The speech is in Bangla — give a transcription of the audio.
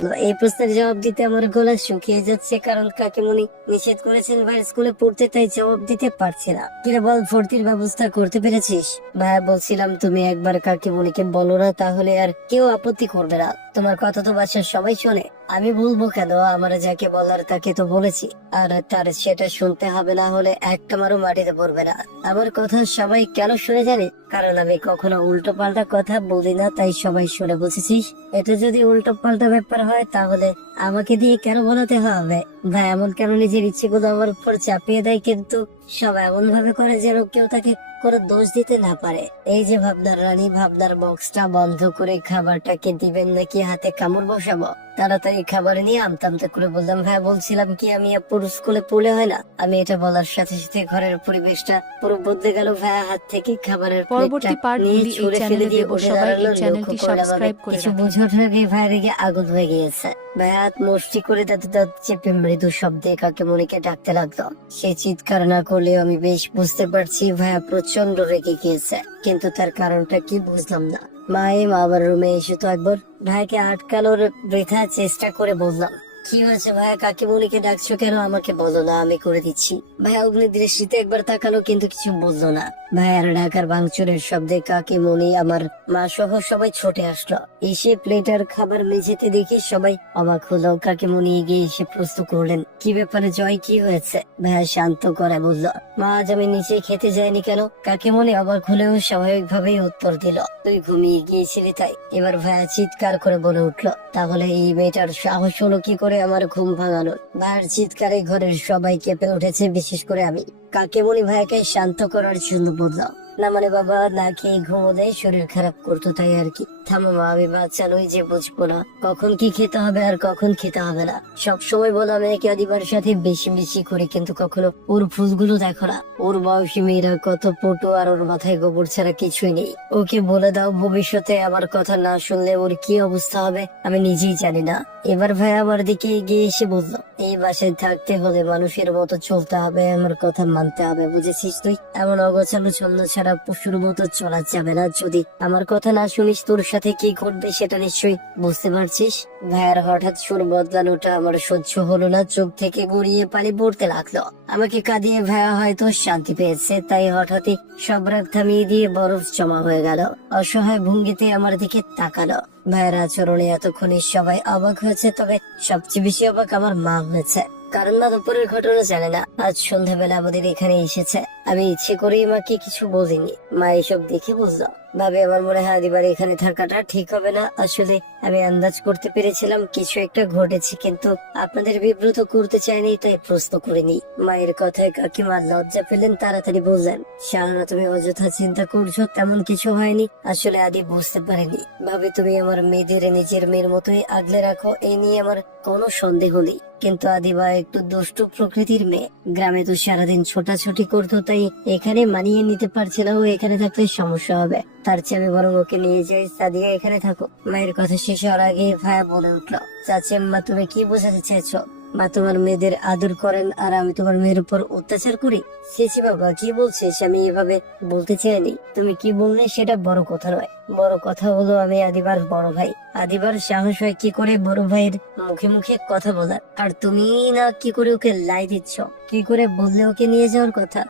এই প্রশ্নের জবাব দিতে আমার গলা শুকিয়ে যাচ্ছে, কারণ কাকিমুনি নিষেধ করেছেন ভাই স্কুলে পড়তে, তাই জবাব দিতে পারছি না। কিরে বল, ভর্তির ব্যবস্থা করতে পেরেছিস? ভাই বলছিলাম তুমি একবার কাকিমুনিকে বলো না, তাহলে আর কেউ আপত্তি করবে না। তোমার কথা তো বাসার সবাই শোনে। আমি বলবো কেন? আমার যাকে বলার তাকে তো বলেছি, আর তার সেটা শুনতে হবে, না হলে একটা মারও মাটিতে পড়বে না। আমার কথা সবাই কেন শুনে জানে? কারণ আমি কখনো উল্টো পাল্টা কথা বলি না, তাই সবাই শুনে, বুঝেছিস? এটা যদি উল্টো পাল্টা ব্যাপার হয় তাহলে আমাকে দিয়ে কেন বলাতে হবে? ভাই এমন কেন নিজের ইচ্ছেগুলো আমার উপর চাপিয়ে দেয়, কিন্তু সব এমন ভাবে করে যেন কেউ তাকে কোনো দোষ দিতে না পারে। এই যে ভাবনার রানী, ভাবনার বক্সটা বন্ধ করে খাবারটাকে দিবেন নাকি হাতে কামড় বসাবো? তাড়াতাড়ি খাবার নিয়ে আমতা আমতা করে বললাম, ভাই বলছিলাম কি, আমি পুরো স্কুলে পড়লে হয় না? আমি এটা বলার সাথে সাথে ঘরের পরিবেশটা পুরো বদলে গেল। ভাইয়া হাত থেকে খাবারের পরবর্তী প্লেটটা পার্ট নিয়ে গুলি এই ছুঁড়ে ফেলে চ্যানেলে দিয়ে দেব, উঠে সবাই দাঁড়ালো। এই চ্যানেলটি লক্ষ্য করলাম আমি সাবস্ক্রাইব করে কিছু রাখেন। বুঝে ওঠার আগে ভাইয়ের রেগে আগুন হয়ে গিয়েছে। ভাই হাত মুষ্টি করে দাঁতে দাঁত চেপে মৃদু শব্দে কাকিমণিকে ডাকতে লাগলো। সে চিৎকার না করলেও আমি বেশ বুঝতে পারছি ভাইয়া প্রচন্ড রেগে গিয়েছে, কিন্তু তার কারণটা কি বুঝলাম না। মা আবার রুমে এসে তো একবার ভাইকে আটকানোর বৃথা চেষ্টা করে বললাম, কি হয়েছে ভাইয়া, কাকিমণিকে ডাকছো কেন? আমাকে বলো না, আমি করে দিচ্ছি। ভাইয়া অগ্নি দৃষ্টিতে একবার তাকালো, কিন্তু কিছু বললো না। ভাইয়ার ডাকার ভাঙচুরের শব্দে কাকিমণি, আমার মা সহ সবাই ছুটে আসলো। এসে প্লেটার খাবার মেঝেতে দেখে সবাই অবাক হলো। কাকিমণি এগিয়ে এসে প্রশ্ন করলেন, কি ব্যাপারে জয়, কি হয়েছে? ভাইয়া শান্ত করে বলল, মা আজ আমি নিচে খেতে যাইনি কেন? কাকিমণি অবাক হলেও স্বাভাবিক ভাবেই উত্তর দিল, তুই ঘুমিয়ে গিয়েছিলি তাই। এবার ভাইয়া চিৎকার করে বলে উঠলো, তাহলে এই মেয়েটার সাহস হলো কি করে আমার ঘুম ভাঙানোর? ভাইয়ের চিৎকারে ঘরের সবাই কেঁপে উঠেছে, বিশেষ করে আমি। কাকিমণি ভাইকে শান্ত করার জন্য বললাম, না মানে বাবা না খেয়ে ঘুমোলে শরীর খারাপ করতো, তাই আর কি। থামো মা, আমি বাচ্চা নই যে বুঝবো না কখন কি খেতে হবে আর কখন খেতে হবে না। সব সময় বলো মেয়েকে আদিবার সাথে বেশি বেশি করে, কিন্তু কখনো ওর ফুলগুলো দেখো না। ওর বয়সী মেয়েরা কত পটু, আর ওর মাথায় গোবর ছাড়া কিছুই নেই। ওকে বলে দাও ভবিষ্যতে আমার কথা না শুনলে ওর কি অবস্থা হবে আমি নিজেই জানি না। এবার ভাই আমার দিকে এগিয়ে এসে বললো, এই বাসায় থাকতে হলে মানুষের মতো চলতে হবে, আমার কথা মানতে হবে, বুঝেছিস? তুই এমন অগোছালো ছন্দ ছাড়া পশুর মতো চলা যাবে না। যদি আমার কথা না শুনিস তোর সাথে কি ঘটবে সেটা নিশ্চয়ই বুঝতে পারছিস। ভাইয়ার হঠাৎ সুর বদলানোটা আমার সহ্য হলো না, চোখ থেকে গড়িয়ে পানি পড়তে লাগলো। আমাকে কাঁদিয়ে ভাইয়া হয়তো শান্তি পেয়েছে, তাই হঠাৎই সব রাগ থামিয়ে দিয়ে বরফ জমা হয়ে গেল। অসহায় ভঙ্গিতে আমার দিকে তাকালো। ভাইয়ের আচরণে এতক্ষণে সবাই অবাক হয়েছে, তবে সবচেয়ে বেশি অবাক আমার মা হয়েছে। কারণ মা দুপুরের ঘটনা জানে না, আজ সন্ধ্যাবেলা আমাদের এখানে এসেছে। আমি ইচ্ছে করেই মাকে কিছু বলিনি। মা এসব দেখে বুঝলো। ভাবে আমার মনে হয় আদিবার এখানে থাকাটা ঠিক হবে না। আসলে আমি আন্দাজ করতে পেরেছিলাম কিছু একটা ঘটেছে, কিন্তু আপনাদের বিব্রত করতে চাইনি, তাই প্রশ্ন করিনি। মায়ের কথায় কাকিমা লজ্জা পেলেন, তাড়াতাড়ি বললেন, শাহানা তুমি অযথা চিন্তা করছো, তেমন কিছু হয়নি। আসলে আদি বুঝতে পারেনি। ভাবে তুমি আমার মেয়েদের নিজের মেয়ের মতোই আগলে রাখো, এই নিয়ে আমার কোনো সন্দেহ নেই। কিন্তু আদিবা একটু দুষ্টু প্রকৃতির মেয়ে। গ্রামে তো সারাদিন ছোটাছুটি করতো, তাই এখানে মানিয়ে নিতে পারছে না। ও এখানে থাকলে সমস্যা হবে। তার চেয়ে আমি বরং ওকে নিয়ে যাই, সাদিয়া এখানে থাকো। মায়ের কথা শেষ হওয়ার আগে ভাইয়া বলে উঠলো, চাচি আম্মা তুমি কি বোঝাতে চাইছো? মা তোমার মেয়েদের আদর করেন আর আমি তোমার মেয়ের উপর অত্যাচার করি? শেষি বাবা কি বলছিস? আমি এভাবে বলতে চাইনি। তুমি কি বললে সেটা বড় কথা নয়। বড় কথা হলো আমি আদিবার বড় ভাই। আদিবার সাহস হয় কি করে বড় ভাইয়ের মুখে মুখে কথা বলার? আর তুমি না কি করে ওকে লাই দিচ্ছ? কি করে বললে ওকে নিয়ে যাওয়ার কথা?